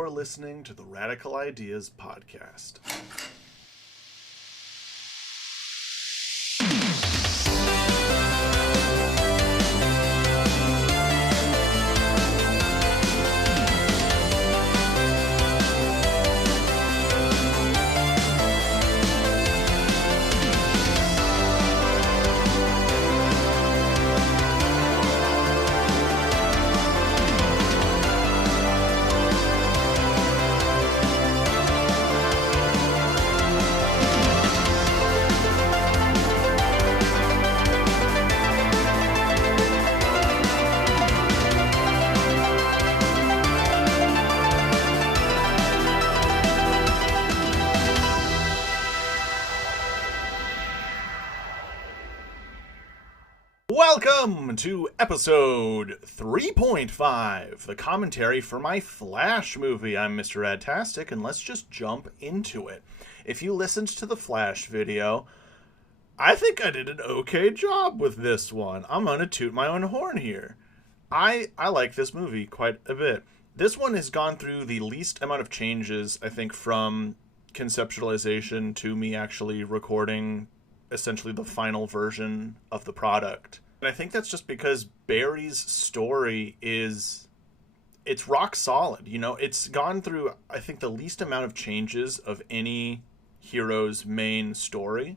You're listening to the Radical Ideas Podcast. Welcome to episode 3.5, the commentary for my Flash movie. I'm Mr. Radtastic, and let's just jump into it. If you listened to the Flash video, I think I did an okay job with this one. I'm gonna toot my own horn here. I like this movie quite a bit. This one has gone through the least amount of changes, I think, from conceptualization to me actually recording essentially the final version of the product. And I think that's just because Barry's story it's rock solid. You know, it's gone through, I think, the least amount of changes of any hero's main story.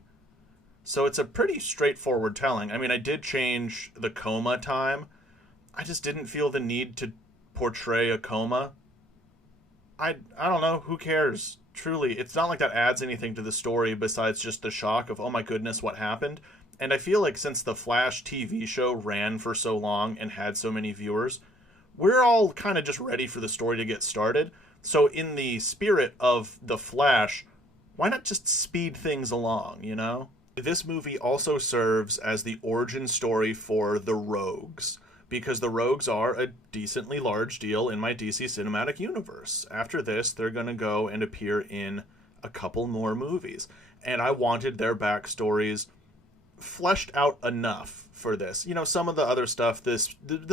So it's a pretty straightforward telling. I mean, I did change the coma time. I just didn't feel the need to portray a coma. I don't know, who cares? Truly, it's not like that adds anything to the story besides just the shock of, oh my goodness, what happened? And I feel like since the Flash TV show ran for so long and had so many viewers, we're all kind of just ready for the story to get started. So in the spirit of the Flash, why not just speed things along, you know? This movie also serves as the origin story for the Rogues, because the Rogues are a decently large deal in my DC cinematic universe. After this, they're going to go and appear in a couple more movies. And I wanted their backstories fleshed out enough for this. You know, some of the other stuff, the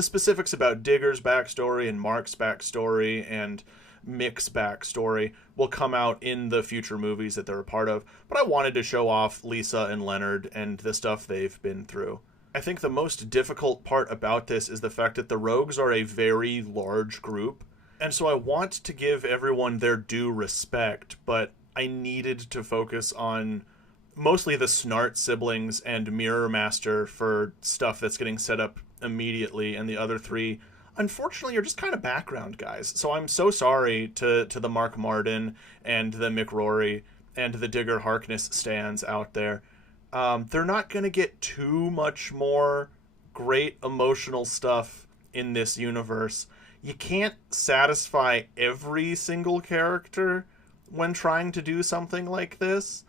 specifics about Digger's backstory and Mark's backstory and Mick's backstory will come out in the future movies that they're a part of. But I wanted to show off Lisa and Leonard and the stuff they've been through. I think the most difficult part about this is the fact that the Rogues are a very large group, and so I want to give everyone their due respect, but I needed to focus on mostly the Snart siblings and Mirror Master for stuff that's getting set up immediately, and the other three, unfortunately, are just kind of background guys. So I'm so sorry to the Mark Martin and the Mick Rory and the Digger Harkness stands out there. They're not going to get too much more great emotional stuff in this universe. You can't satisfy every single character when trying to do something like this.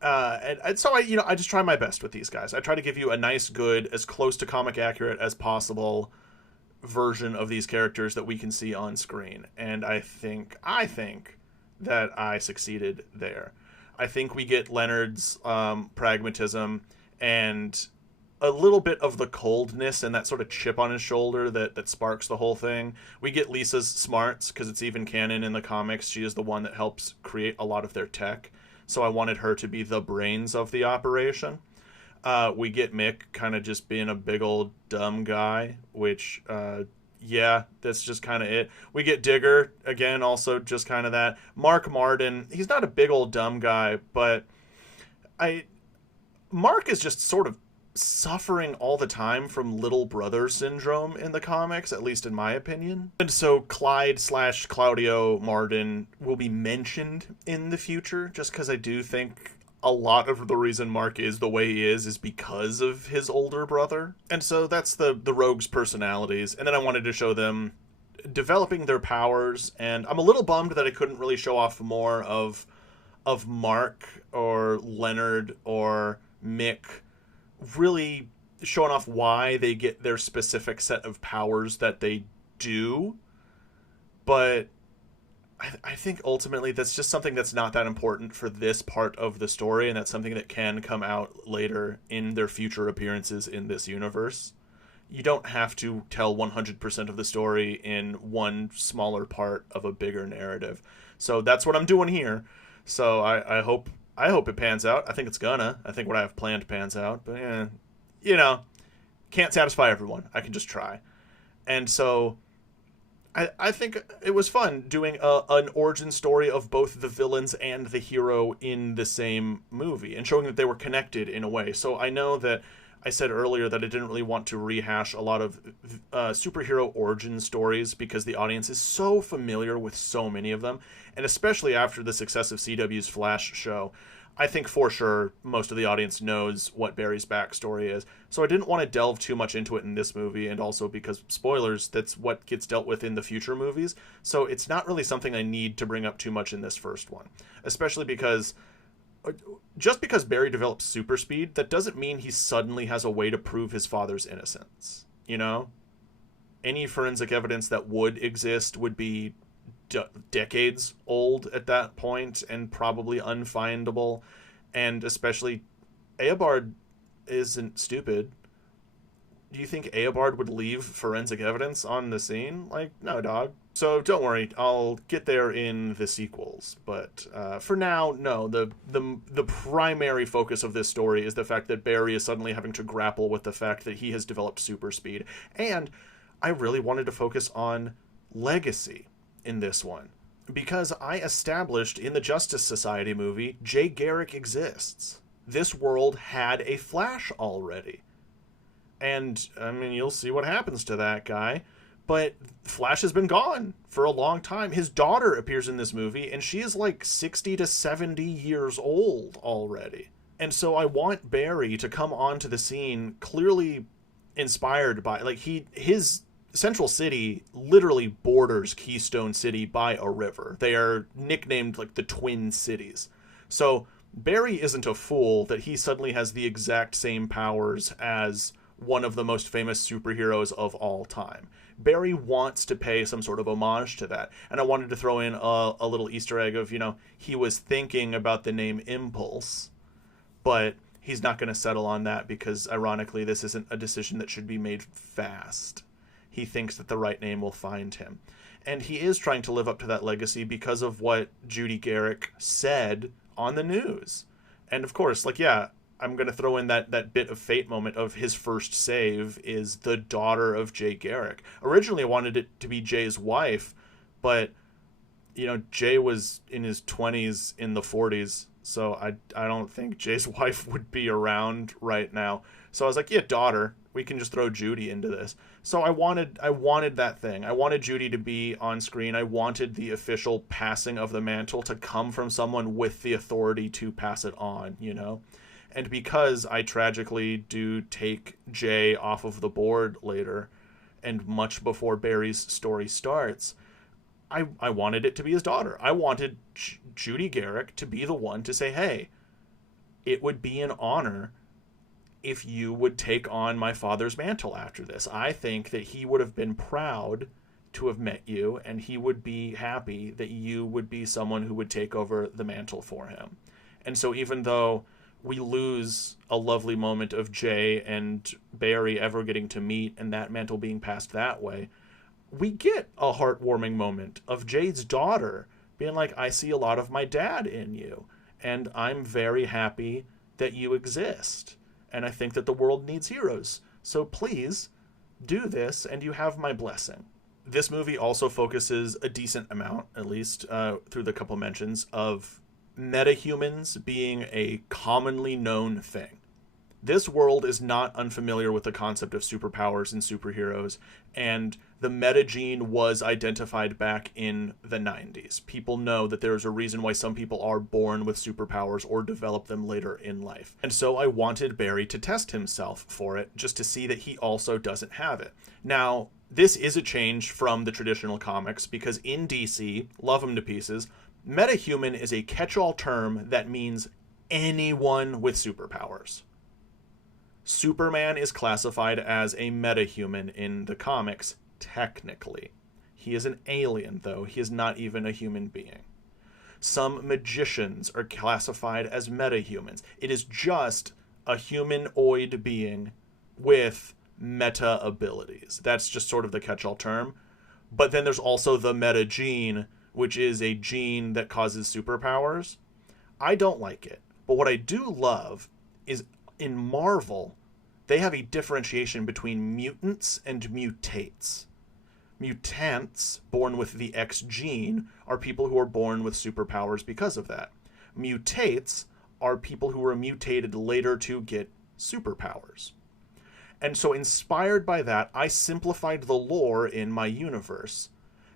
And so I just try my best with these guys. I try to give you a nice, good, as close to comic accurate as possible version of these characters that we can see on screen. And I think that I succeeded there. I think we get Leonard's pragmatism and a little bit of the coldness and that sort of chip on his shoulder that sparks the whole thing. We get Lisa's smarts because it's even canon in the comics. She is the one that helps create a lot of their tech. So I wanted her to be the brains of the operation. We get Mick kind of just being a big old dumb guy, which... yeah, that's just kind of it. We get Digger, again, also just kind of that. Mark Martin, he's not a big old dumb guy, but Mark is just sort of suffering all the time from little brother syndrome in the comics, at least in my opinion. And so Clyde/Claudio Martin will be mentioned in the future, just because I do think a lot of the reason Mark is the way he is because of his older brother. And so that's the Rogues' personalities. And then I wanted to show them developing their powers. And I'm a little bummed that I couldn't really show off more of Mark or Leonard or Mick really showing off why they get their specific set of powers that they do. But I think ultimately that's just something that's not that important for this part of the story, and that's something that can come out later in their future appearances in this universe. you don't have to tell 100% of the story in one smaller part of a bigger narrative. So that's what I'm doing here. So I hope it pans out. I think it's gonna. I think what I have planned pans out. But yeah, you know, can't satisfy everyone. I can just try. And so I think it was fun doing an origin story of both the villains and the hero in the same movie and showing that they were connected in a way. So I know that I said earlier that I didn't really want to rehash a lot of superhero origin stories because the audience is so familiar with so many of them. And especially after the success of CW's Flash show, I think for sure most of the audience knows what Barry's backstory is. So I didn't want to delve too much into it in this movie, and also because, spoilers, that's what gets dealt with in the future movies. So it's not really something I need to bring up too much in this first one. Especially because just because Barry develops super speed, that doesn't mean he suddenly has a way to prove his father's innocence. You know? Any forensic evidence that would exist would be decades old at that point and probably unfindable. And especially, Eobard isn't stupid. Do you think Eobard would leave forensic evidence on the scene? Like, no, dog. So don't worry, I'll get there in the sequels. But for now, no. The primary focus of this story is the fact that Barry is suddenly having to grapple with the fact that he has developed super speed. And I really wanted to focus on legacy in this one, because I established in the Justice Society movie, Jay Garrick exists. This world had a Flash already. And, I mean, you'll see what happens to that guy. But Flash has been gone for a long time. His daughter appears in this movie, and she is like 60 to 70 years old already. And so I want Barry to come onto the scene clearly inspired by, like, his Central City literally borders Keystone City by a river. They are nicknamed like the Twin Cities. So Barry isn't a fool that he suddenly has the exact same powers as one of the most famous superheroes of all time. Barry wants to pay some sort of homage to that. And I wanted to throw in a little Easter egg of, he was thinking about the name Impulse, but he's not going to settle on that because, ironically, this isn't a decision that should be made fast. He thinks that the right name will find him. And he is trying to live up to that legacy because of what Judy Garrick said on the news. And of course, I'm going to throw in that bit of fate moment of his first save is the daughter of Jay Garrick. Originally, I wanted it to be Jay's wife, but, Jay was in his 20s, in the 40s, so I don't think Jay's wife would be around right now. So I was like, yeah, daughter. We can just throw Judy into this. So I wanted that thing. I wanted Judy to be on screen. I wanted the official passing of the mantle to come from someone with the authority to pass it on, And because I tragically do take Jay off of the board later, and much before Barry's story starts, I wanted it to be his daughter. I wanted Judy Garrick to be the one to say, hey, it would be an honor if you would take on my father's mantle after this. I think that he would have been proud to have met you, and he would be happy that you would be someone who would take over the mantle for him. And so even though we lose a lovely moment of Jay and Barry ever getting to meet and that mantle being passed that way, we get a heartwarming moment of Jay's daughter being like, I see a lot of my dad in you, and I'm very happy that you exist. And I think that the world needs heroes. So please do this, and you have my blessing. This movie also focuses a decent amount, at least through the couple mentions, of metahumans being a commonly known thing. This world is not unfamiliar with the concept of superpowers and superheroes, and the metagene was identified back in the 90s. People know that there is a reason why some people are born with superpowers or develop them later in life. And so I wanted Barry to test himself for it, just to see that he also doesn't have it. Now, this is a change from the traditional comics, because in DC, love them to pieces, metahuman is a catch-all term that means anyone with superpowers. Superman is classified as a metahuman in the comics, technically. He is an alien, though. He is not even a human being. Some magicians are classified as metahumans. It is just a humanoid being with meta abilities. That's just sort of the catch-all term. But then there's also the meta gene, which is a gene that causes superpowers. I don't like it. But what I do love is in Marvel, they have a differentiation between mutants and mutates. Mutants, born with the X gene, are people who are born with superpowers because of that. Mutates are people who were mutated later to get superpowers. And so inspired by that, I simplified the lore in my universe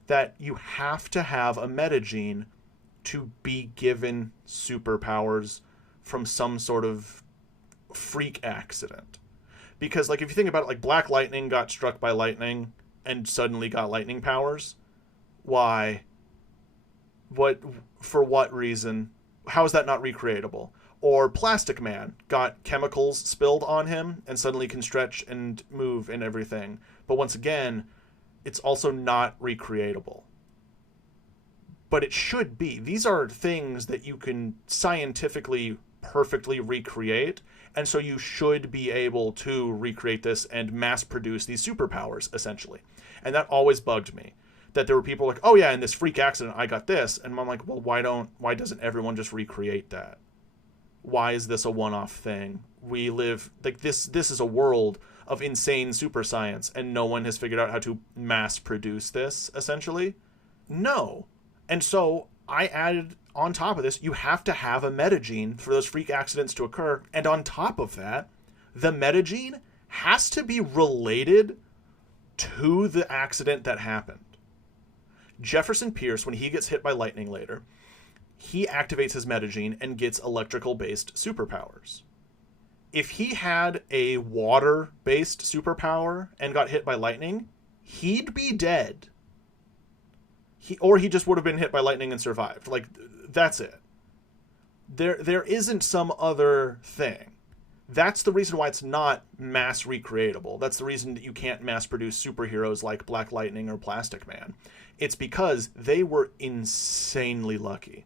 that you have to have a metagene to be given superpowers from some sort of freak accident. Because, like, if you think about it, like, Black Lightning got struck by lightning and suddenly got lightning powers. Why? What? For what reason? How is that not recreatable? Or Plastic Man got chemicals spilled on him and suddenly can stretch and move and everything. But once again, it's also not recreatable. But it should be. These are things that you can scientifically perfectly recreate, and so you should be able to recreate this and mass produce these superpowers, essentially. And that always bugged me. That there were people like, oh yeah, in this freak accident I got this. And I'm like, well, why doesn't everyone just recreate that? Why is this a one-off thing? We live, like, this is a world of insane super science, and no one has figured out how to mass produce this, essentially? No. And so I added, on top of this, you have to have a metagene for those freak accidents to occur. And on top of that, the metagene has to be related to the accident that happened. Jefferson Pierce, when he gets hit by lightning later, he activates his metagene and gets electrical-based superpowers. If he had a water-based superpower and got hit by lightning, he'd be dead. Or he just would have been hit by lightning and survived. Like, that's it. There isn't some other thing. That's the reason why it's not mass recreatable. That's the reason that you can't mass produce superheroes like Black Lightning or Plastic Man. It's because they were insanely lucky.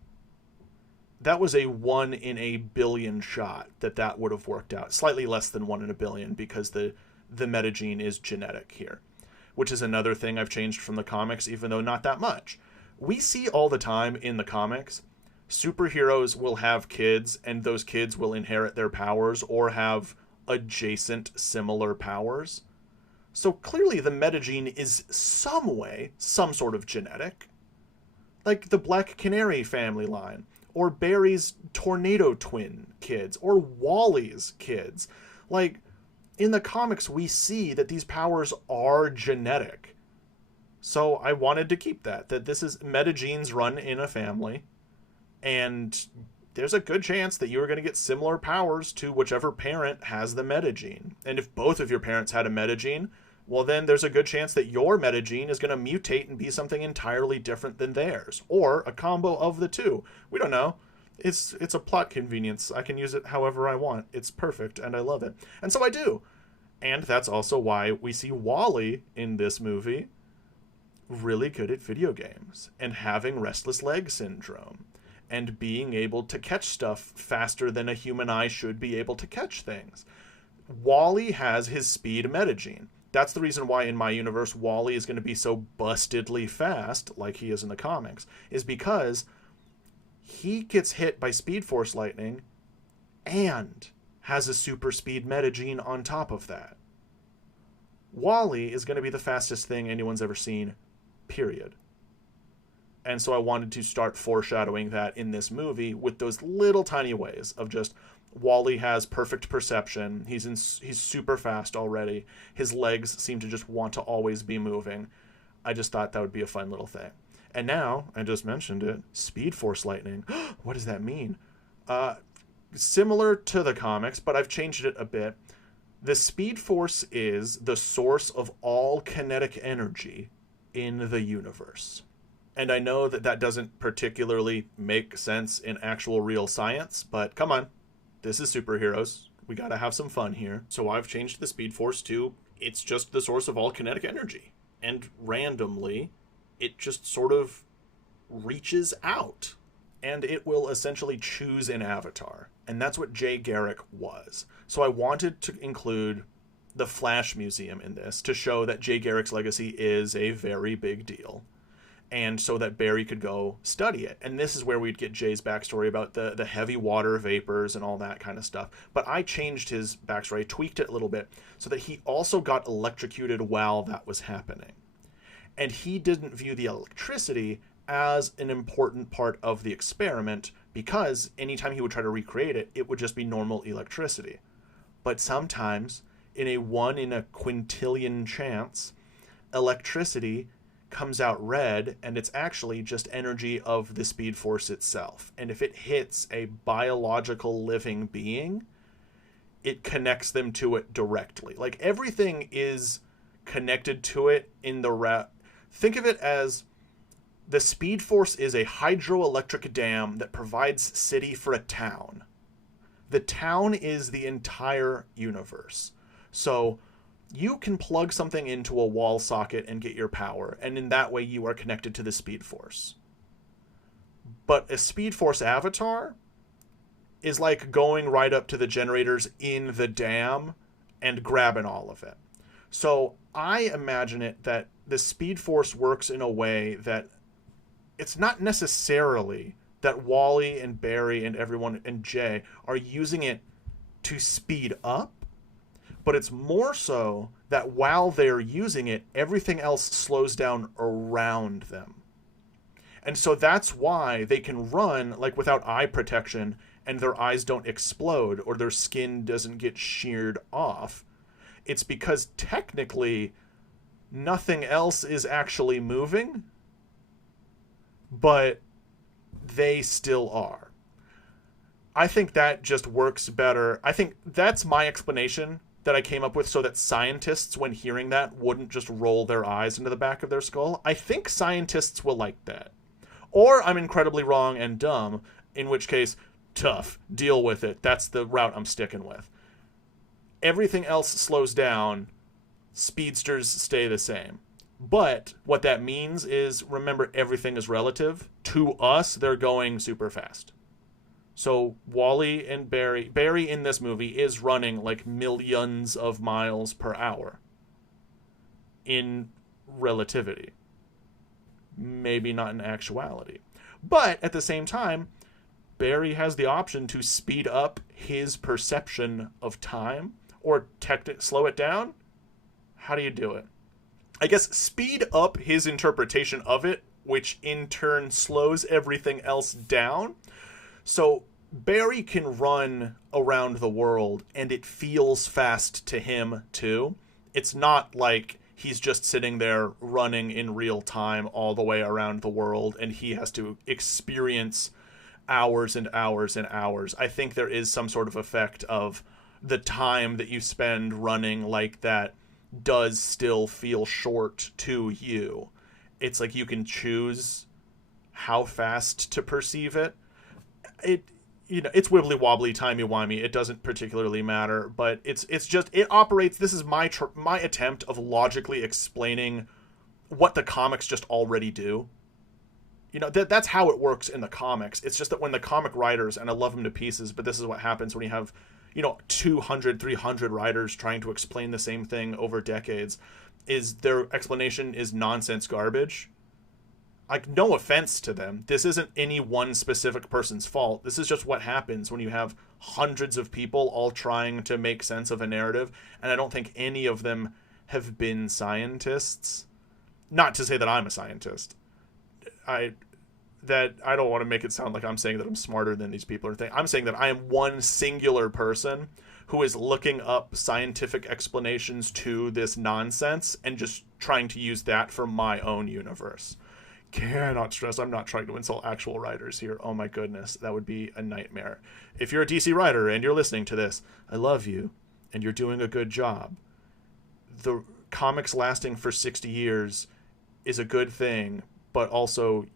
That was a 1 in a billion shot that would have worked out. Slightly less than 1 in a billion because the metagene is genetic here, which is another thing I've changed from the comics, even though not that much. We see all the time in the comics, superheroes will have kids, and those kids will inherit their powers or have adjacent similar powers. So clearly the metagene is some sort of genetic. Like the Black Canary family line, or Barry's Tornado Twin kids, or Wally's kids. Like, in the comics, we see that these powers are genetic. So I wanted to keep that this is metagenes run in a family, and there's a good chance that you are going to get similar powers to whichever parent has the metagene. And if both of your parents had a metagene, well, then there's a good chance that your metagene is going to mutate and be something entirely different than theirs, or a combo of the two. We don't know. It's a plot convenience. I can use it however I want. It's perfect, and I love it. And so I do. And that's also why we see Wally in this movie really good at video games, and having restless leg syndrome, and being able to catch stuff faster than a human eye should be able to catch things. Wally has his speed metagene. That's the reason why in my universe Wally is going to be so bustedly fast, like he is in the comics, is because he gets hit by Speedforce lightning and has a super speed metagene on top of that. Wally is going to be the fastest thing anyone's ever seen, period. And so I wanted to start foreshadowing that in this movie with those little tiny ways of just Wally has perfect perception. He's super fast already. His legs seem to just want to always be moving. I just thought that would be a fun little thing. And now, I just mentioned it, Speedforce lightning. What does that mean? Similar to the comics, but I've changed it a bit. The Speedforce is the source of all kinetic energy in the universe. And I know that doesn't particularly make sense in actual real science, but come on. This is superheroes. We gotta have some fun here. So I've changed the Speedforce to, it's just the source of all kinetic energy. And randomly, it just sort of reaches out. And it will essentially choose an avatar. And that's what Jay Garrick was. So I wanted to include the Flash Museum in this to show that Jay Garrick's legacy is a very big deal. And so that Barry could go study it. And this is where we'd get Jay's backstory about the heavy water vapors and all that kind of stuff. But I changed his backstory, tweaked it a little bit, so that he also got electrocuted while that was happening. And he didn't view the electricity as an important part of the experiment, because anytime he would try to recreate it, it would just be normal electricity. But sometimes, in a 1 in a quintillion chance, electricity comes out red, and it's actually just energy of the Speedforce itself. And if it hits a biological living being, it connects them to it directly. Like, everything is connected to it in the think of it as the Speedforce is a hydroelectric dam that provides city for a town. The town is the entire universe. So you can plug something into a wall socket and get your power, and in that way you are connected to the Speedforce. But a Speedforce avatar is like going right up to the generators in the dam and grabbing all of it. So I imagine it that the Speedforce works in a way that it's not necessarily that Wally and Barry and everyone and Jay are using it to speed up, but it's more so that while they're using it, everything else slows down around them. And so that's why they can run like without eye protection and their eyes don't explode or their skin doesn't get sheared off. It's because technically nothing else is actually moving, but they still are. I think that just works better. I think that's my explanation that I came up with so that scientists, when hearing that, wouldn't just roll their eyes into the back of their skull. I think scientists will like that. Or I'm incredibly wrong and dumb, in which case, tough, deal with it. That's the route I'm sticking with. Everything else slows down, speedsters stay the same. But what that means is, remember, everything is relative. To us, they're going super fast. So Wally and Barry in this movie is running like millions of miles per hour in relativity. Maybe not in actuality. But at the same time, Barry has the option to speed up his perception of time or slow it down. How do you do it? I guess speed up his interpretation of it, which in turn slows everything else down. So Barry can run around the world and it feels fast to him too. It's not like he's just sitting there running in real time all the way around the world and he has to experience hours and hours and hours. I think there is some sort of effect of the time that you spend running like that does still feel short to you. It's like you can choose how fast to perceive it. It's wibbly wobbly, timey wimey. It doesn't particularly matter, but it's just, it operates. This is my attempt of logically explaining what the comics just already do. That's how it works in the comics. It's just that when the comic writers, and I love them to pieces, but this is what happens when you have 200, 300 writers trying to explain the same thing over decades, is their explanation is nonsense garbage. Like, no offense to them. This isn't any one specific person's fault. This is just what happens when you have hundreds of people all trying to make sense of a narrative, and I don't think any of them have been scientists. Not to say that I'm a scientist. I don't want to make it sound like I'm saying that I'm smarter than these people or anything. I'm saying that I am one singular person who is looking up scientific explanations to this nonsense and just trying to use that for my own universe. Cannot stress, I'm not trying to insult actual writers here. Oh my goodness, that would be a nightmare. If you're a DC writer and you're listening to this, I love you and you're doing a good job. The comics lasting for 60 years is a good thing, but also,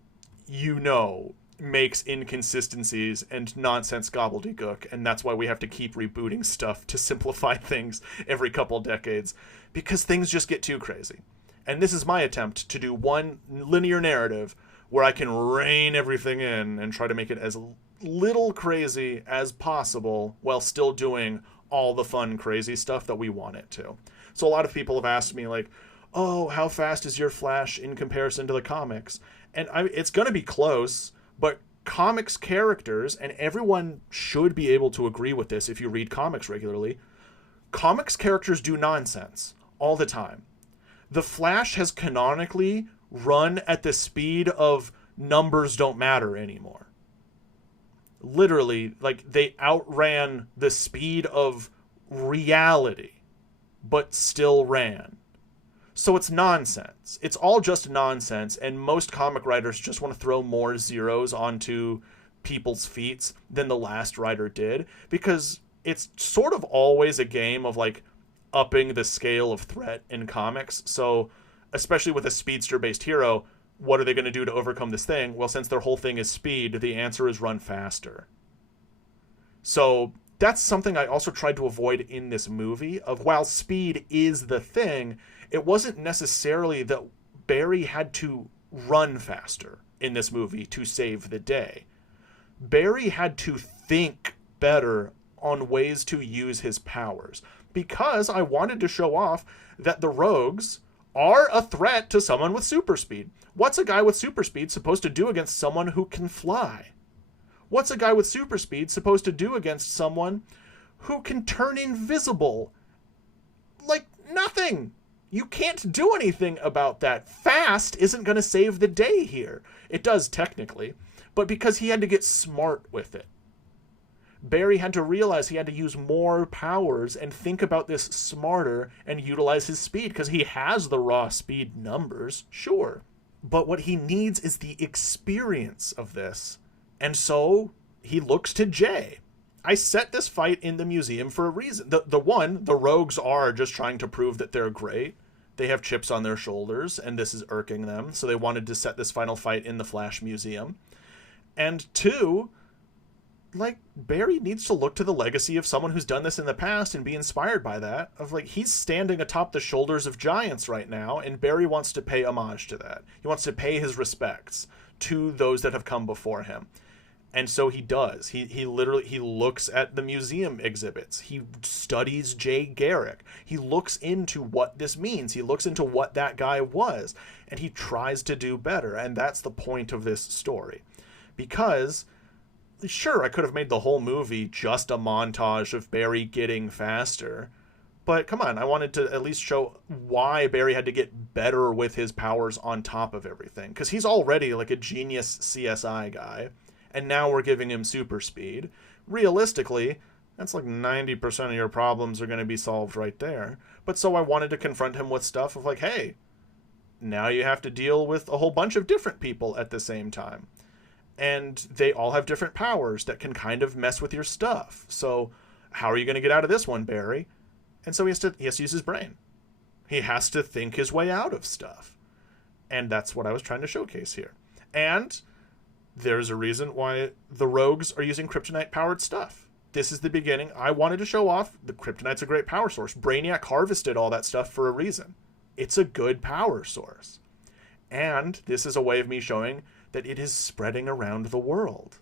makes inconsistencies and nonsense gobbledygook, and that's why we have to keep rebooting stuff to simplify things every couple decades, because things just get too crazy. And this is my attempt to do one linear narrative where I can rein everything in and try to make it as little crazy as possible while still doing all the fun, crazy stuff that we want it to. So a lot of people have asked me, like, oh, how fast is your Flash in comparison to the comics? And it's going to be close, but comics characters, and everyone should be able to agree with this if you read comics regularly, comics characters do nonsense all the time. The Flash has canonically run at the speed of numbers don't matter anymore. Literally, like, they outran the speed of reality, but still ran. So it's nonsense. It's all just nonsense, and most comic writers just want to throw more zeros onto people's feats than the last writer did, because it's sort of always a game of, like, upping the scale of threat in comics. So, especially with a speedster-based hero, what are they going to do to overcome this thing? Well, since their whole thing is speed, the answer is run faster. So that's something I also tried to avoid in this movie, of while speed is the thing, it wasn't necessarily that Barry had to run faster in this movie to save the day. Barry had to think better on ways to use his powers, because I wanted to show off that the rogues are a threat to someone with super speed. What's a guy with super speed supposed to do against someone who can fly? What's a guy with super speed supposed to do against someone who can turn invisible? Like, nothing. You can't do anything about that. Fast isn't going to save the day here. It does technically, but because he had to get smart with it. Barry had to realize he had to use more powers and think about this smarter and utilize his speed, because he has the raw speed numbers, sure. But what he needs is the experience of this. And so he looks to Jay. I set this fight in the museum for a reason. The rogues are just trying to prove that they're great. They have chips on their shoulders, and this is irking them. So they wanted to set this final fight in the Flash Museum. And two, like, Barry needs to look to the legacy of someone who's done this in the past and be inspired by that. Of, like, he's standing atop the shoulders of giants right now, and Barry wants to pay homage to that. He wants to pay his respects to those that have come before him. And so he does. He looks at the museum exhibits. He studies Jay Garrick. He looks into what this means. He looks into what that guy was, and he tries to do better. And that's the point of this story. Because sure, I could have made the whole movie just a montage of Barry getting faster, but come on, I wanted to at least show why Barry had to get better with his powers on top of everything, because he's already like a genius CSI guy, and now we're giving him super speed. Realistically, that's like 90% of your problems are going to be solved right there. But so I wanted to confront him with stuff of like, hey, now you have to deal with a whole bunch of different people at the same time. And they all have different powers that can kind of mess with your stuff. So how are you going to get out of this one, Barry? And so he has to use his brain. He has to think his way out of stuff. And that's what I was trying to showcase here. And there's a reason why the rogues are using kryptonite-powered stuff. This is the beginning. I wanted to show off the kryptonite's a great power source. Brainiac harvested all that stuff for a reason. It's a good power source. And this is a way of me showing that it is spreading around the world.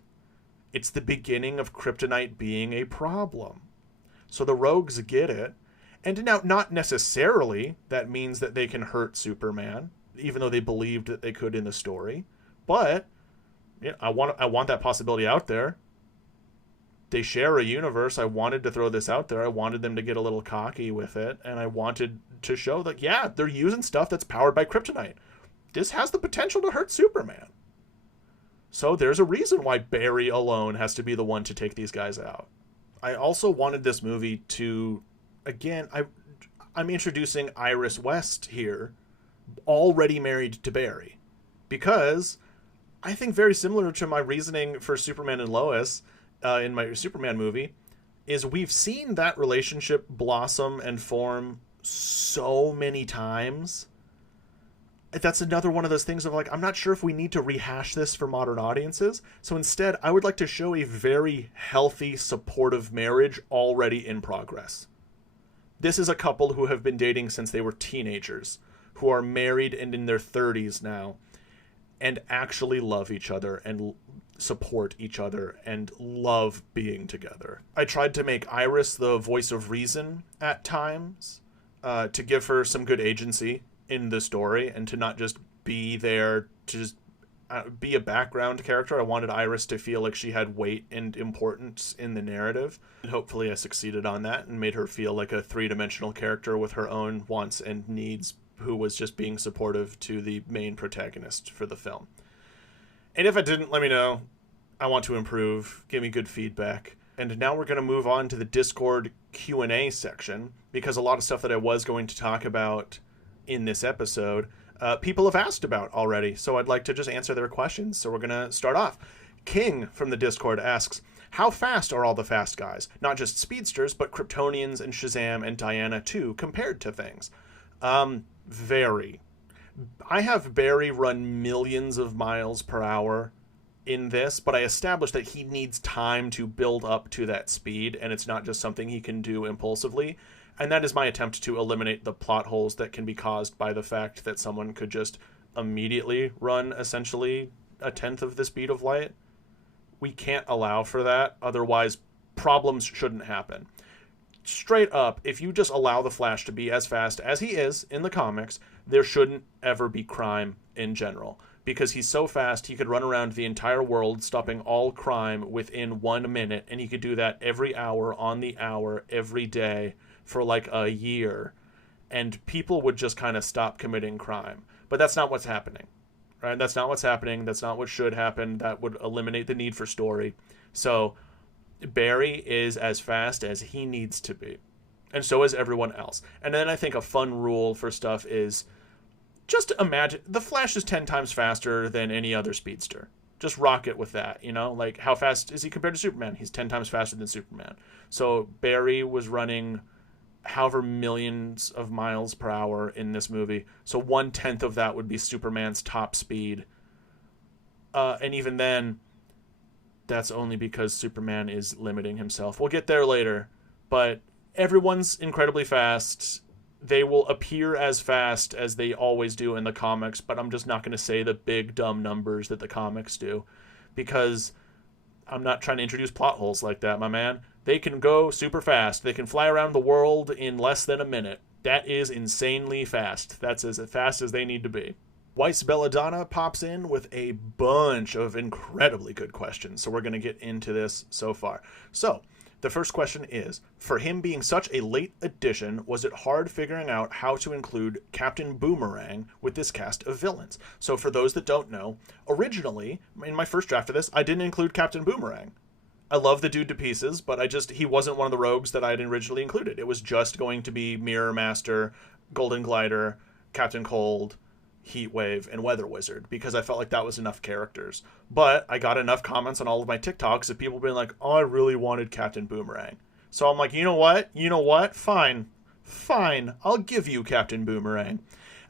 It's the beginning of kryptonite being a problem. So the rogues get it. And now, not necessarily that means that they can hurt Superman, even though they believed that they could in the story. But yeah, I want that possibility out there. They share a universe. I wanted to throw this out there. I wanted them to get a little cocky with it. And I wanted to show that, yeah, they're using stuff that's powered by kryptonite. This has the potential to hurt Superman. So there's a reason why Barry alone has to be the one to take these guys out. I also wanted this movie to, again, I'm introducing Iris West here, already married to Barry. Because I think very similar to my reasoning for Superman and Lois in my Superman movie, is we've seen that relationship blossom and form so many times. That's another one of those things of like, I'm not sure if we need to rehash this for modern audiences. So instead, I would like to show a very healthy, supportive marriage already in progress. This is a couple who have been dating since they were teenagers, who are married and in their 30s now, and actually love each other and support each other and love being together. I tried to make Iris the voice of reason at times, to give her some good agency in the story and to not just be there to just be a background character. I wanted Iris to feel like she had weight and importance in the narrative. And hopefully I succeeded on that and made her feel like a three-dimensional character with her own wants and needs, who was just being supportive to the main protagonist for the film. And if I didn't, let me know. I want to improve. Give me good feedback. And now we're going to move on to the Discord Q&A section, because a lot of stuff that I was going to talk about in this episode, people have asked about already, so I'd like to just answer their questions. So we're going to start off. King from the Discord asks, how fast are all the fast guys? Not just speedsters, but Kryptonians and Shazam and Diana too, compared to things. Very. I have Barry run millions of miles per hour in this, but I established that he needs time to build up to that speed, and it's not just something he can do impulsively. And that is my attempt to eliminate the plot holes that can be caused by the fact that someone could just immediately run essentially a tenth of the speed of light. We can't allow for that, otherwise problems shouldn't happen. Straight up, if you just allow the Flash to be as fast as he is in the comics, there shouldn't ever be crime in general. Because he's so fast, he could run around the entire world, stopping all crime within 1 minute, and he could do that every hour, on the hour, every day, for like a year. And people would just kind of stop committing crime. But that's not what's happening. Right? That's not what's happening. That's not what should happen. That would eliminate the need for story. So Barry is as fast as he needs to be. And so is everyone else. And then I think a fun rule for stuff is, just imagine, the Flash is 10 times faster than any other speedster. Just rock it with that, you know? Like, how fast is he compared to Superman? He's 10 times faster than Superman. So Barry was running however millions of miles per hour in this movie. So 1/10 of that would be Superman's top speed. And even then, that's only because Superman is limiting himself. We'll get there later. But everyone's incredibly fast. They will appear as fast as they always do in the comics, but I'm just not going to say the big dumb numbers that the comics do, because I'm not trying to introduce plot holes like that, my man. They can go super fast. They can fly around the world in less than a minute. That is insanely fast. That's as fast as they need to be. Weiss Belladonna pops in with a bunch of incredibly good questions, so we're going to get into this so far. So, the first question is, for him being such a late addition, was it hard figuring out how to include Captain Boomerang with this cast of villains? So for those that don't know, originally, in my first draft of this, I didn't include Captain Boomerang. I love the dude to pieces, but he wasn't one of the rogues that I had originally included. It was just going to be Mirror Master, Golden Glider, Captain Cold, Heatwave, and Weather Wizard, because I felt like that was enough characters. But I got enough comments on all of my TikToks of people being like, oh, I really wanted Captain Boomerang. So I'm like, you know what? Fine. I'll give you Captain Boomerang.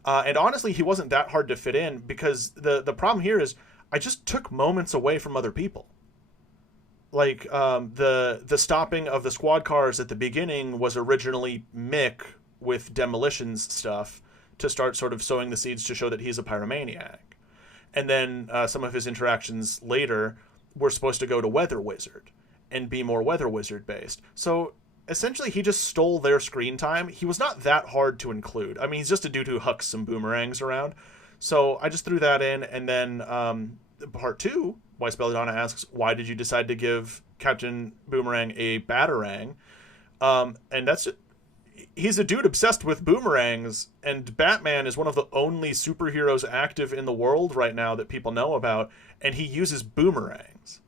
And honestly, he wasn't that hard to fit in, because the problem here is I just took moments away from other people. Like, the stopping of the squad cars at the beginning was originally Mick with Demolition's stuff, to start sort of sowing the seeds to show that he's a pyromaniac. And then some of his interactions later were supposed to go to Weather Wizard and be more Weather Wizard based. So essentially he just stole their screen time. He was not that hard to include. I mean, he's just a dude who hucks some boomerangs around. So I just threw that in. And then part 2, Weiss Belladonna asks, why did you decide to give Captain Boomerang a batarang? And that's it. He's a dude obsessed with boomerangs, and Batman is one of the only superheroes active in the world right now that people know about, and he uses boomerangs.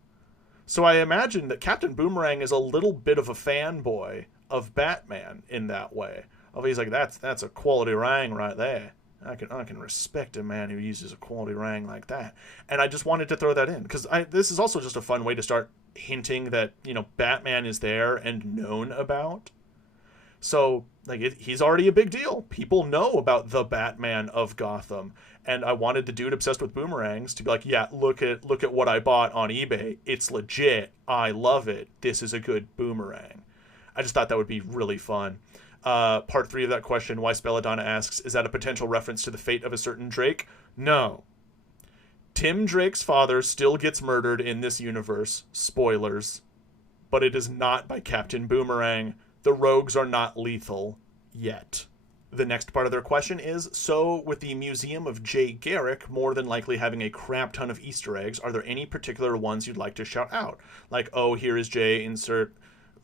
So I imagine that Captain Boomerang is a little bit of a fanboy of Batman in that way. He's like, that's a quality rang right there. I can respect a man who uses a quality rang like that. And I just wanted to throw that in, because this is also just a fun way to start hinting that, Batman is there and known about. So, he's already a big deal. People know about the Batman of Gotham. And I wanted the dude obsessed with boomerangs to be like, yeah, look at what I bought on eBay. It's legit. I love it. This is a good boomerang. I just thought that would be really fun. Part 3 of that question, Weiss Belladonna asks, is that a potential reference to the fate of a certain Drake? No. Tim Drake's father still gets murdered in this universe. Spoilers. But it is not by Captain Boomerang. The rogues are not lethal yet. The next part of their question is, so with the Museum of Jay Garrick more than likely having a crap ton of Easter eggs, are there any particular ones you'd like to shout out? Like, oh, here is Jay, insert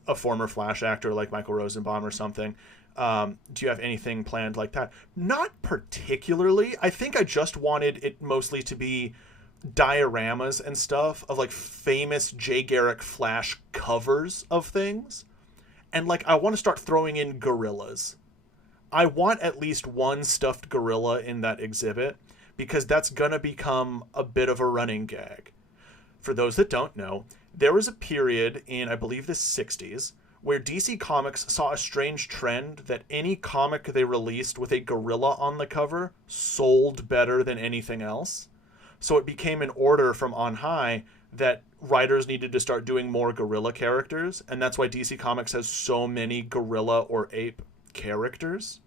a former Flash actor like Michael Rosenbaum or something. Do you have anything planned like that? Not particularly. I think I just wanted it mostly to be dioramas and stuff of like famous Jay Garrick Flash covers of things. And like, I want to start throwing in gorillas. I want at least one stuffed gorilla in that exhibit because that's going to become a bit of a running gag. For those that don't know, there was a period in, I believe, the 60s where DC Comics saw a strange trend that any comic they released with a gorilla on the cover sold better than anything else. So it became an order from on high that writers needed to start doing more gorilla characters, and that's why DC Comics has so many gorilla or ape characters.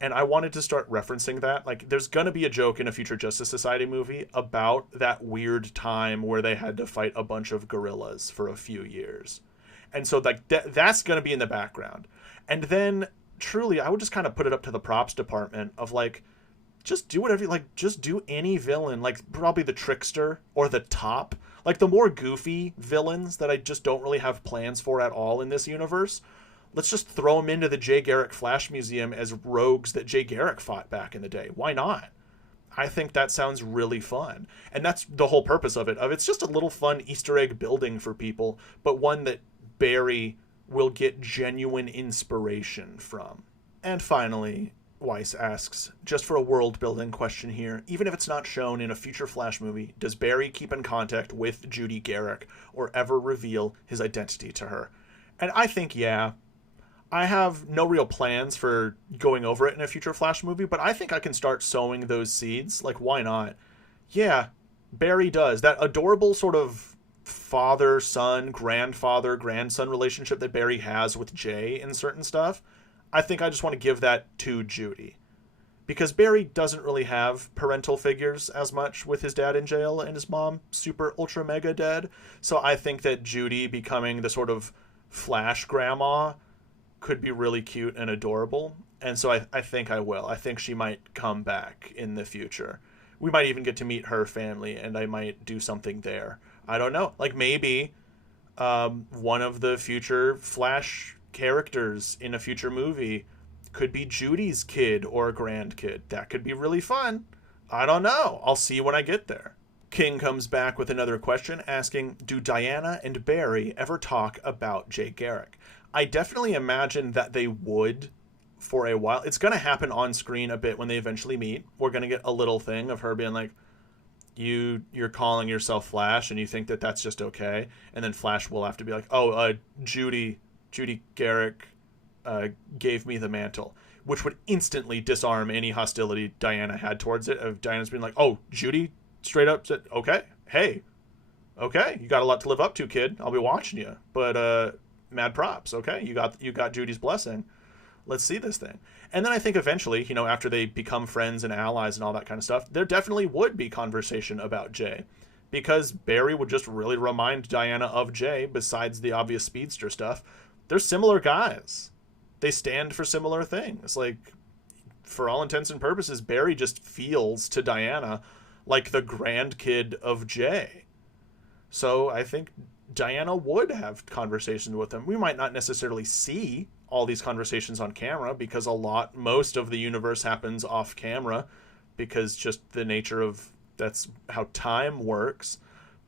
And I wanted to start referencing that. Like, there's gonna be a joke in a future Justice Society movie about that weird time where they had to fight a bunch of gorillas for a few years. And so like that's gonna be in the background. And then truly I would just kind of put it up to the props department of like, just do whatever you like, just do any villain, like probably the Trickster or the Top. Like the more goofy villains that I just don't really have plans for at all in this universe, let's just throw them into the Jay Garrick Flash Museum as rogues that Jay Garrick fought back in the day. Why not? I think that sounds really fun. And that's the whole purpose of it. It's just a little fun Easter egg building for people, but one that Barry will get genuine inspiration from. And finally, Weiss asks, just for a world-building question here, even if it's not shown in a future Flash movie, does Barry keep in contact with Judy Garrick or ever reveal his identity to her? And I think, yeah. I have no real plans for going over it in a future Flash movie, but I think I can start sowing those seeds. Like, why not? Yeah, Barry does. That adorable sort of father-son, grandfather-grandson relationship that Barry has with Jay and certain stuff, I think I just want to give that to Judy. Because Barry doesn't really have parental figures as much with his dad in jail and his mom super ultra mega dead. So I think that Judy becoming the sort of Flash grandma could be really cute and adorable. And so I think I will. I think she might come back in the future. We might even get to meet her family, and I might do something there. I don't know. Like maybe one of the future Flash characters in a future movie could be Judy's kid or grandkid. That could be really fun. I don't know. I'll see when I get there. King comes back with another question asking, do Diana and Barry ever talk about Jay Garrick? I definitely imagine that they would for a while. It's going to happen on screen a bit when they eventually meet. We're going to get a little thing of her being like, you're calling yourself Flash and you think that that's just okay. And then Flash will have to be like, oh, Judy Garrick gave me the mantle, which would instantly disarm any hostility Diana had towards it. Of Diana's being like, oh, Judy straight up said, okay, hey, okay, you got a lot to live up to, kid. I'll be watching you. But mad props. Okay, you got Judy's blessing. Let's see this thing. And then I think eventually, after they become friends and allies and all that kind of stuff, there definitely would be conversation about Jay. Because Barry would just really remind Diana of Jay, besides the obvious speedster stuff. They're similar guys. They stand for similar things. Like, for all intents and purposes, Barry just feels to Diana like the grandkid of Jay. So I think Diana would have conversations with him. We might not necessarily see all these conversations on camera because most of the universe happens off camera because just the nature of that's how time works.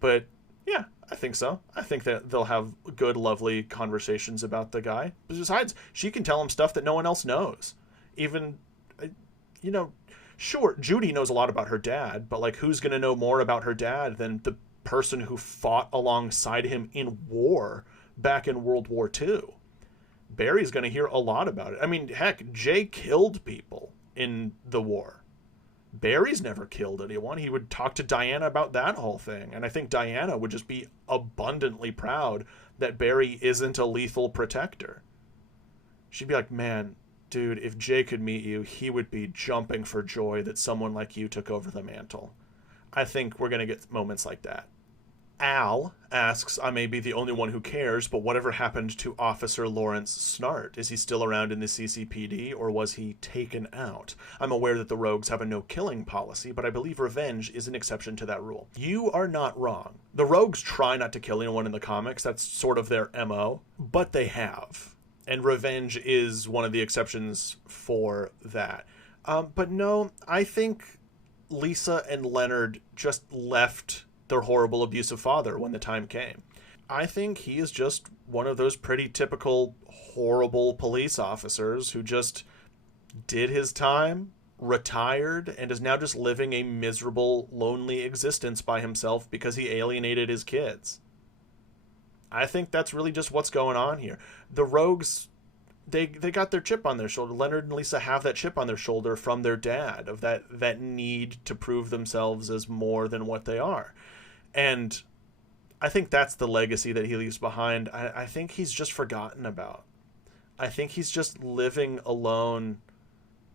But yeah, I think so. I think that they'll have good, lovely conversations about the guy. Besides, she can tell him stuff that no one else knows. Even, sure, Judy knows a lot about her dad, but like, who's going to know more about her dad than the person who fought alongside him in war back in World War II? Barry's going to hear a lot about it. I mean, heck, Jay killed people in the war. Barry's never killed anyone. He would talk to Diana about that whole thing. And I think Diana would just be abundantly proud that Barry isn't a lethal protector. She'd be like, man, dude, if Jay could meet you, he would be jumping for joy that someone like you took over the mantle. I think we're going to get moments like that. Al asks, I may be the only one who cares, but whatever happened to Officer Lawrence Snart? Is he still around in the CCPD, or was he taken out? I'm aware that the rogues have a no-killing policy, but I believe revenge is an exception to that rule. You are not wrong. The rogues try not to kill anyone in the comics. That's sort of their MO, but they have. And revenge is one of the exceptions for that. But no, I think Lisa and Leonard just left their horrible, abusive father when the time came. I think he is just one of those pretty typical horrible police officers who just did his time, retired, and is now just living a miserable, lonely existence by himself because he alienated his kids. I think that's really just what's going on here. The rogues, they got their chip on their shoulder. Leonard and Lisa have that chip on their shoulder from their dad, of that need to prove themselves as more than what they are. And I think that's the legacy that he leaves behind. I think he's just forgotten about. I think he's just living alone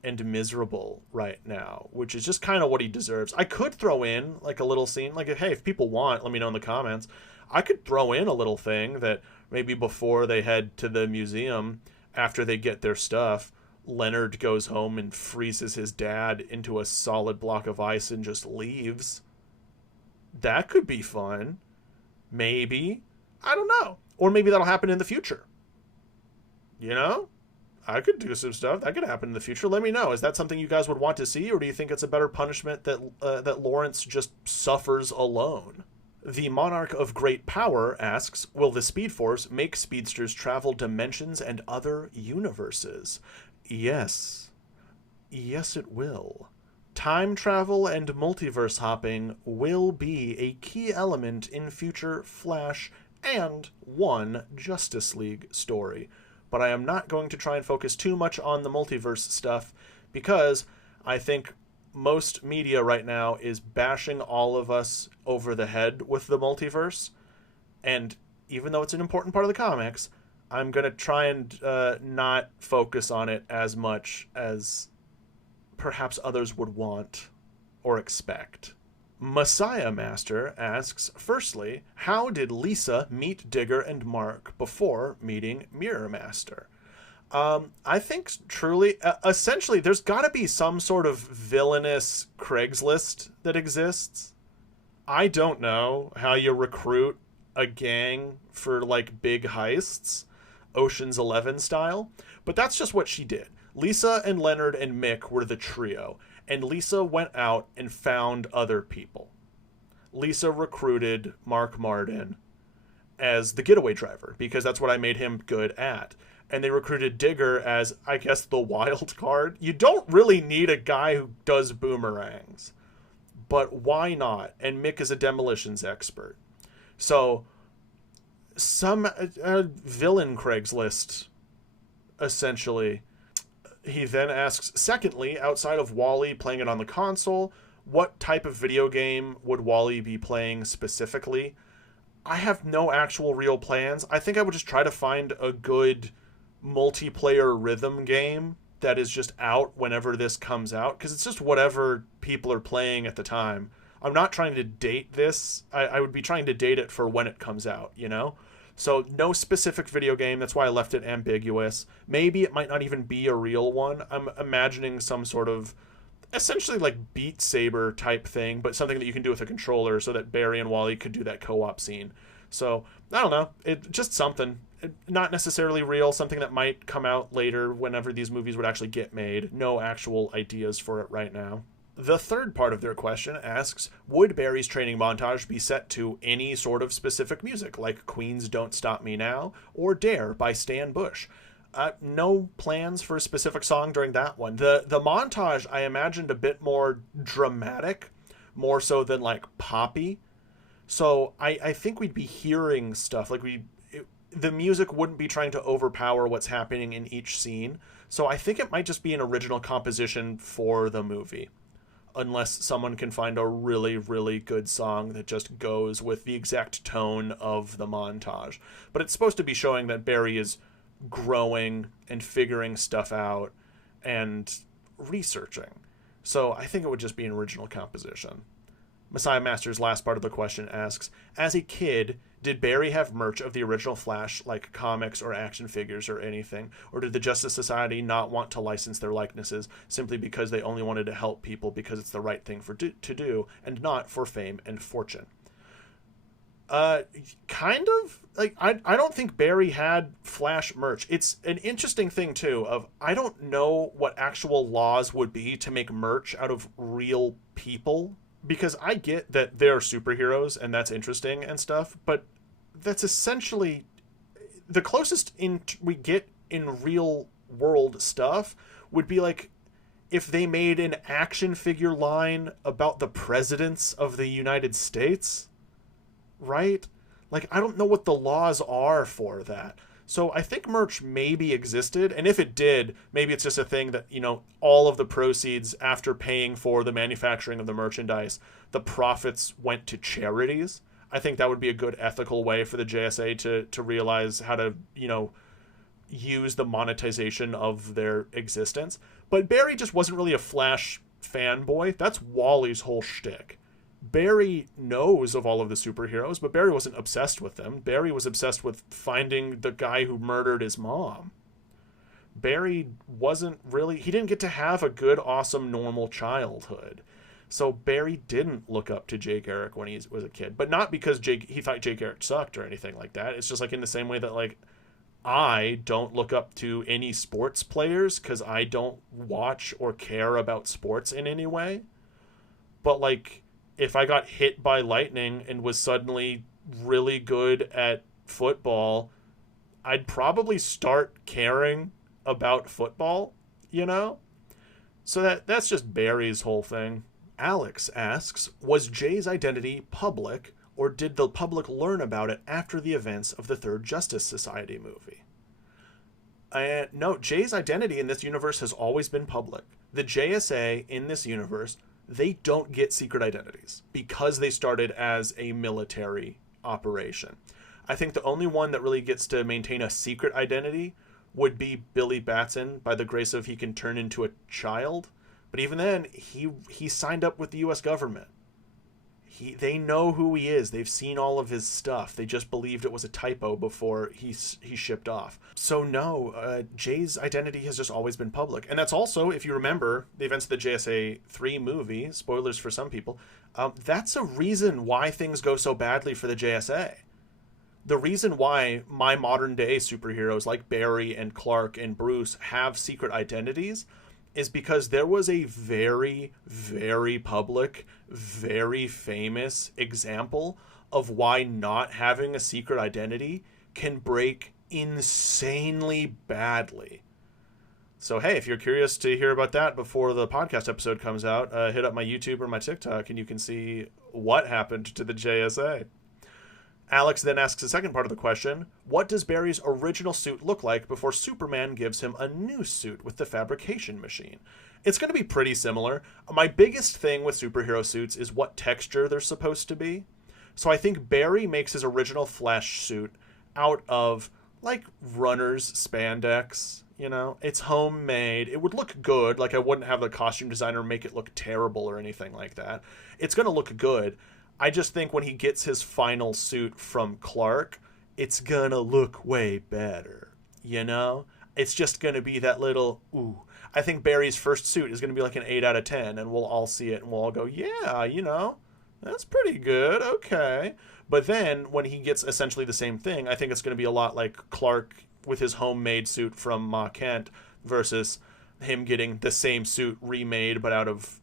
and miserable right now, which is just kind of what he deserves. I could throw in like a little scene, like, hey, if people want, let me know in the comments. I could throw in a little thing that maybe before they head to the museum, after they get their stuff, Leonard goes home and freezes his dad into a solid block of ice and just leaves. That could be fun. Maybe. I don't know. Or maybe that'll happen in the future. You know? I could do some stuff. That could happen in the future. Let me know. Is that something you guys would want to see? Or do you think it's a better punishment that Lawrence just suffers alone? The Monarch of Great Power asks, will the Speedforce make speedsters travel dimensions and other universes? Yes. Yes, it will. Time travel and multiverse hopping will be a key element in future Flash and one Justice League story. But I am not going to try and focus too much on the multiverse stuff because I think most media right now is bashing all of us over the head with the multiverse. And even though it's an important part of the comics, I'm going to try and not focus on it as much as perhaps others would want or expect. Messiah Master asks, firstly, how did Lisa meet Digger and Mark before meeting Mirror Master? I think truly, essentially, there's got to be some sort of villainous Craigslist that exists. I don't know how you recruit a gang for like big heists, Ocean's 11 style, but that's just what she did. Lisa and Leonard and Mick were the trio, and Lisa went out and found other people. Lisa recruited Mark Martin as the getaway driver, because that's what I made him good at. And they recruited Digger as, I guess, the wild card. You don't really need a guy who does boomerangs, but why not? And Mick is a demolitions expert. So, some villain Craigslist, essentially. He then asks, secondly, outside of Wally playing it on the console, what type of video game would Wally be playing specifically? I have no actual real plans. I think I would just try to find a good multiplayer rhythm game that is just out whenever this comes out, because it's just whatever people are playing at the time. I'm not trying to date this. I would be trying to date it for when it comes out, you know? So no specific video game. That's why I left it ambiguous. Maybe it might not even be a real one. I'm imagining some sort of essentially like Beat Saber type thing, but something that you can do with a controller so that Barry and Wally could do that co-op scene. So I don't know. Just something. Not necessarily real, something that might come out later whenever these movies would actually get made. No actual ideas for it right now. The third part of their question asks, would Barry's training montage be set to any sort of specific music, like Queen's Don't Stop Me Now or Dare by Stan Bush? No plans for a specific song during that one. The montage I imagined a bit more dramatic, more so than like poppy. So I think we'd be hearing stuff like the music wouldn't be trying to overpower what's happening in each scene. So I think it might just be an original composition for the movie, unless someone can find a really, really good song that just goes with the exact tone of the montage. But it's supposed to be showing that Barry is growing and figuring stuff out and researching. So I think it would just be an original composition. Messiah Master's last part of the question asks, as a kid, did Barry have merch of the original Flash, like comics or action figures or anything? Or did the Justice Society not want to license their likenesses simply because they only wanted to help people because it's the right thing to do and not for fame and fortune? Kind of. Like, I don't think Barry had Flash merch. It's an interesting thing, too, of I don't know what actual laws would be to make merch out of real people, because I get that they're superheroes and that's interesting and stuff, but that's essentially the closest in we get in real world stuff would be like if they made an action figure line about the presidents of the United States, right? Like, I don't know what the laws are for that. So I think merch maybe existed, and if it did, maybe it's just a thing that, all of the proceeds after paying for the manufacturing of the merchandise, the profits went to charities. I think that would be a good ethical way for the JSA to realize how to, use the monetization of their existence. But Barry just wasn't really a Flash fanboy. That's Wally's whole shtick. Barry knows of all of the superheroes, but Barry wasn't obsessed with them. Barry was obsessed with finding the guy who murdered his mom. Barry wasn't really... He didn't get to have a good, awesome, normal childhood. So Barry didn't look up to Jay Garrick when he was a kid. But not because he thought Jay Garrick sucked or anything like that. It's just like in the same way that, like, I don't look up to any sports players because I don't watch or care about sports in any way. But, like, if I got hit by lightning and was suddenly really good at football, I'd probably start caring about football, So that's just Barry's whole thing. Alex asks, was Jay's identity public, or did the public learn about it after the events of the third Justice Society movie? No, Jay's identity in this universe has always been public. The JSA in this universe, they don't get secret identities because they started as a military operation. I think the only one that really gets to maintain a secret identity would be Billy Batson, by the grace of he can turn into a child. But even then, he signed up with the U.S. government. They know who he is. They've seen all of his stuff. They just believed it was a typo before he shipped off. So no, Jay's identity has just always been public. And that's also, if you remember, the events of the JSA 3 movie, spoilers for some people, that's a reason why things go so badly for the JSA. The reason why my modern day superheroes like Barry and Clark and Bruce have secret identities is because there was a very, very public, very famous example of why not having a secret identity can break insanely badly. So, hey, if you're curious to hear about that before the podcast episode comes out, hit up my YouTube or my TikTok and you can see what happened to the JSA. Alex then asks the second part of the question, what does Barry's original suit look like before Superman gives him a new suit with the fabrication machine? It's going to be pretty similar. My biggest thing with superhero suits is what texture they're supposed to be. So I think Barry makes his original Flash suit out of, like, runner's spandex, It's homemade. It would look good. Like, I wouldn't have the costume designer make it look terrible or anything like that. It's going to look good. I just think when he gets his final suit from Clark, it's gonna look way better, It's just gonna be that little, ooh. I think Barry's first suit is gonna be like an 8 out of 10, and we'll all see it, and we'll all go, yeah, that's pretty good, okay. But then, when he gets essentially the same thing, I think it's gonna be a lot like Clark with his homemade suit from Ma Kent versus him getting the same suit remade, but out of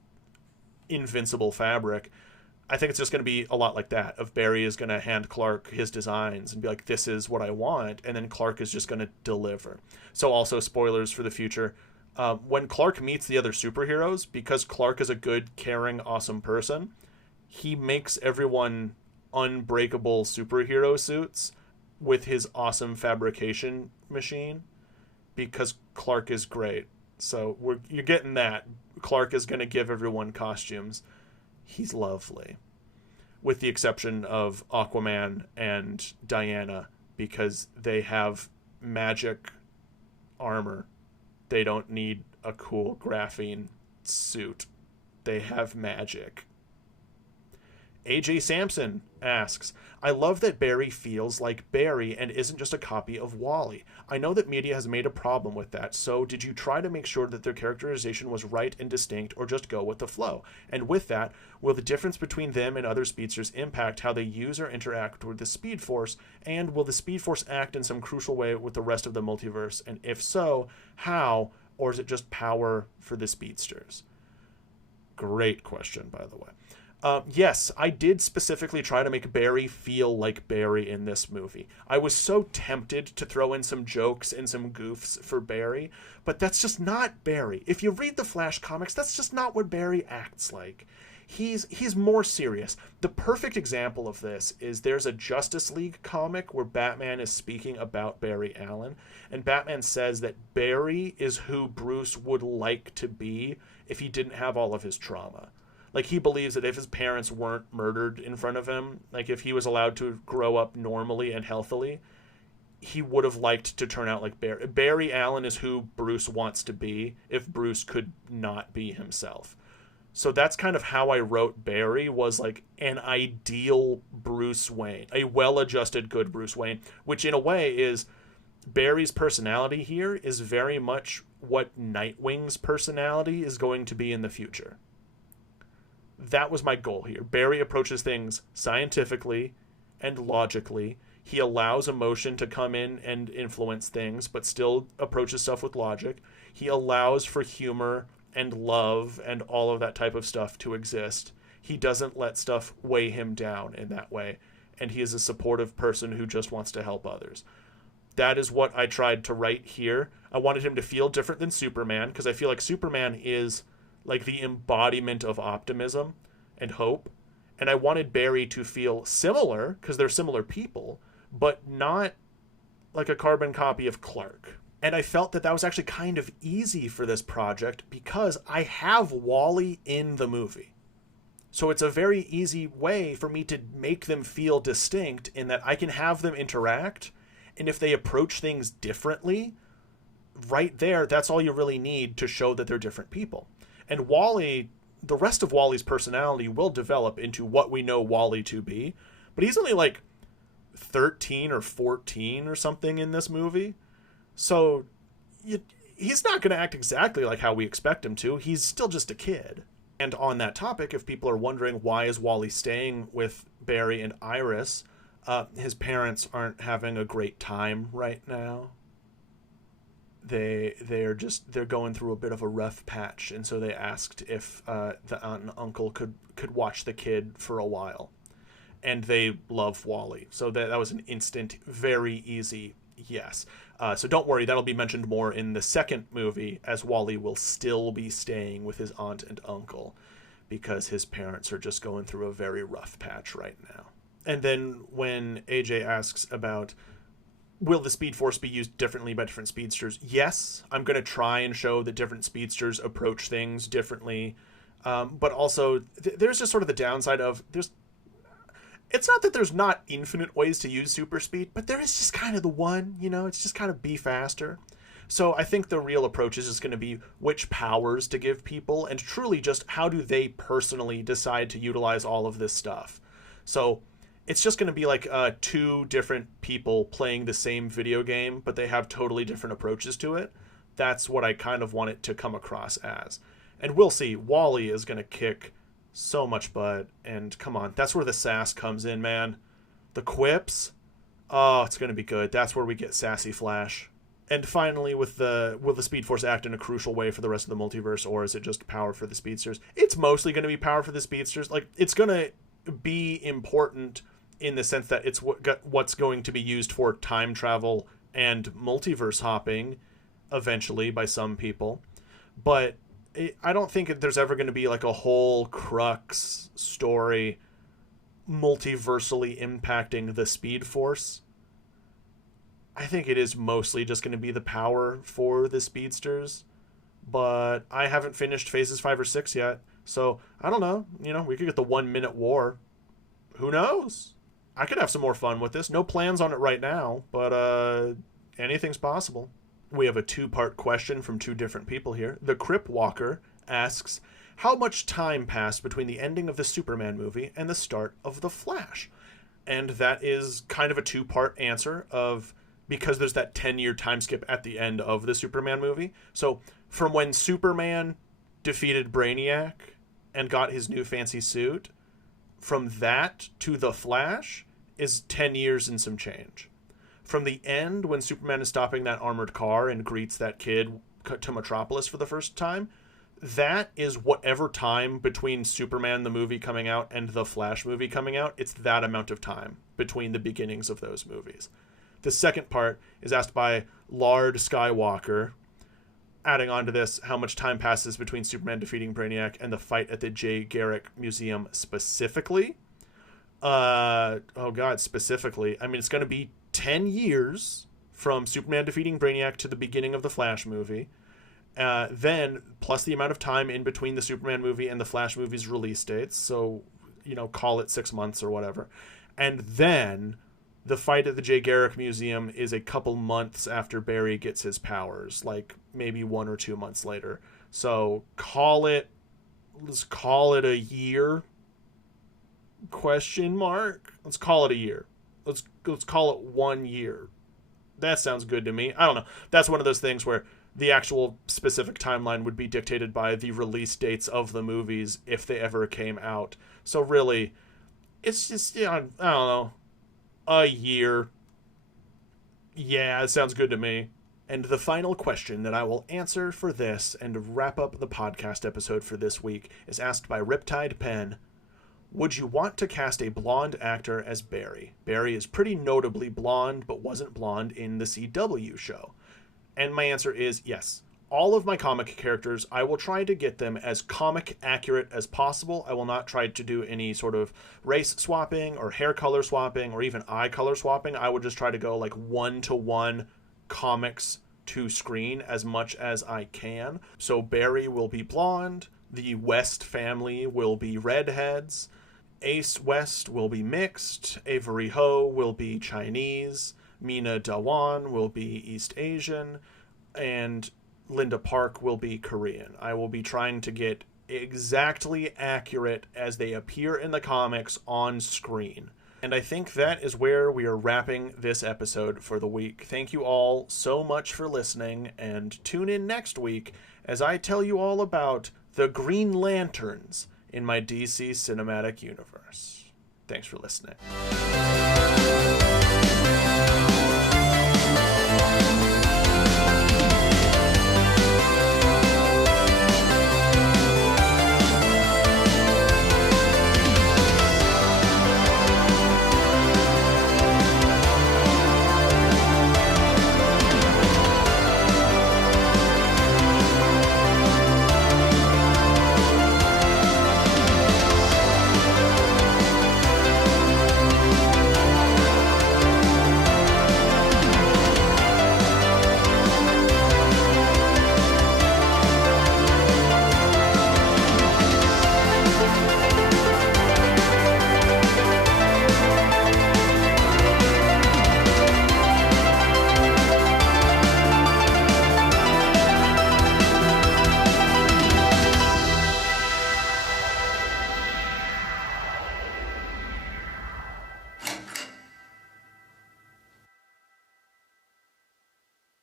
invincible fabric. I think it's just going to be a lot like that, of Barry is going to hand Clark his designs and be like, this is what I want, and then Clark is just going to deliver. So also, spoilers for the future, when Clark meets the other superheroes, because Clark is a good, caring, awesome person, he makes everyone unbreakable superhero suits with his awesome fabrication machine, because Clark is great. So you're getting that. Clark is going to give everyone costumes. He's lovely. With the exception of Aquaman and Diana, because they have magic armor. They don't need a cool graphene suit. They have magic. AJ Sampson asks, I love that Barry feels like Barry and isn't just a copy of Wally. I know that media has made a problem with that, so did you try to make sure that their characterization was right and distinct, or just go with the flow? And with that, will the difference between them and other speedsters impact how they use or interact with the Speedforce, and will the Speedforce act in some crucial way with the rest of the multiverse? And if so, how, or is it just power for the speedsters? Great question, by the way. Yes, I did specifically try to make Barry feel like Barry in this movie. I was so tempted to throw in some jokes and some goofs for Barry, but that's just not Barry. If you read the Flash comics, that's just not what Barry acts like. He's more serious. The perfect example of this is there's a Justice League comic where Batman is speaking about Barry Allen, and Batman says that Barry is who Bruce would like to be if he didn't have all of his trauma. Like, he believes that if his parents weren't murdered in front of him, like, if he was allowed to grow up normally and healthily, he would have liked to turn out like Barry. Barry Allen is who Bruce wants to be if Bruce could not be himself. So that's kind of how I wrote Barry, was like an ideal Bruce Wayne, a well-adjusted, good Bruce Wayne, which in a way is Barry's personality here is very much what Nightwing's personality is going to be in the future. That was my goal here. Barry approaches things scientifically and logically. He allows emotion to come in and influence things, but still approaches stuff with logic. He allows for humor and love and all of that type of stuff to exist. He doesn't let stuff weigh him down in that way, and he is a supportive person who just wants to help others. That is what I tried to write here. I wanted him to feel different than Superman, because I feel like Superman is like the embodiment of optimism and hope. And I wanted Barry to feel similar, because they're similar people, but not like a carbon copy of Clark. And I felt that that was actually kind of easy for this project because I have Wally in the movie. So it's a very easy way for me to make them feel distinct in that I can have them interact, and if they approach things differently, right there, that's all you really need to show that they're different people. And Wally, the rest of Wally's personality will develop into what we know Wally to be, but he's only like 13 or 14 or something in this movie. So he's not going to act exactly like how we expect him to. He's still just a kid. And on that topic, if people are wondering why is Wally staying with Barry and Iris, his parents aren't having a great time right now. They're going through a bit of a rough patch, and so they asked if the aunt and uncle could watch the kid for a while, and they love Wally, so that was an instant, very easy yes. So don't worry, that'll be mentioned more in the second movie, as Wally will still be staying with his aunt and uncle because his parents are just going through a very rough patch right now. And then when AJ asks about, will the Speedforce be used differently by different speedsters? Yes, I'm going to try and show that different speedsters approach things differently. But also, there's just sort of the downside of, it's not that there's not infinite ways to use super speed, but there is just kind of the one, it's just kind of be faster. So I think the real approach is just going to be which powers to give people, and truly just how do they personally decide to utilize all of this stuff. So it's just going to be like two different people playing the same video game, but they have totally different approaches to it. That's what I kind of want it to come across as. And we'll see. Wally is going to kick so much butt, and come on, that's where the sass comes in, man. The quips, oh, it's going to be good. That's where we get sassy Flash. And finally, with will the Speedforce act in a crucial way for the rest of the multiverse, or is it just power for the speedsters? It's mostly going to be power for the speedsters. Like, it's going to be important in the sense that it's what's going to be used for time travel and multiverse hopping eventually by some people. But I don't think there's ever going to be like a whole crux story multiversally impacting the Speedforce. I think it is mostly just going to be the power for the speedsters. But I haven't finished phases 5 or 6 yet. So I don't know. We could get the 1 minute war. Who knows? I could have some more fun with this. No plans on it right now, but anything's possible. We have a 2-part question from 2 different people here. The Crip Walker asks, how much time passed between the ending of the Superman movie and the start of The Flash? And that is kind of a two-part answer of, because there's that 10-year time skip at the end of the Superman movie. So from when Superman defeated Brainiac and got his new fancy suit, from that to The Flash is 10 years and some change. From the end, when Superman is stopping that armored car and greets that kid to Metropolis for the first time, that is whatever time between Superman the movie coming out and the Flash movie coming out. It's that amount of time between the beginnings of those movies. The second part is asked by Lard Skywalker, adding on to this how much time passes between Superman defeating Brainiac and the fight at the Jay Garrick Museum specifically. Specifically. I mean, it's going to be 10 years from Superman defeating Brainiac to the beginning of the Flash movie. Then, plus the amount of time in between the Superman movie and the Flash movie's release dates. So, call it 6 months or whatever. And then the fight at the Jay Garrick Museum is a couple months after Barry gets his powers, like maybe 1 or 2 months later. So let's call it a year? Question mark? Let's call it a year. Let's call it 1 year. That sounds good to me. I don't know. That's one of those things where the actual specific timeline would be dictated by the release dates of the movies if they ever came out. So really, it's just, I don't know, a year. Yeah, it sounds good to me. And the final question that I will answer for this and wrap up the podcast episode for this week is asked by Riptide Pen. Would you want to cast a blonde actor as Barry? Barry is pretty notably blonde, but wasn't blonde in the CW show. And my answer is yes. All of my comic characters, I will try to get them as comic accurate as possible. I will not try to do any sort of race swapping or hair color swapping or even eye color swapping. I would just try to go like 1-to-1 comics to screen as much as I can. So Barry will be blonde. The West family will be redheads. Ace West will be mixed. Avery Ho will be Chinese. Mina Dawan will be East Asian. And Linda Park will be Korean. I will be trying to get exactly accurate as they appear in the comics on screen. And I think that is where we are wrapping this episode for the week. Thank you all so much for listening, and tune in next week as I tell you all about the Green Lanterns in my DC Cinematic Universe. Thanks for listening.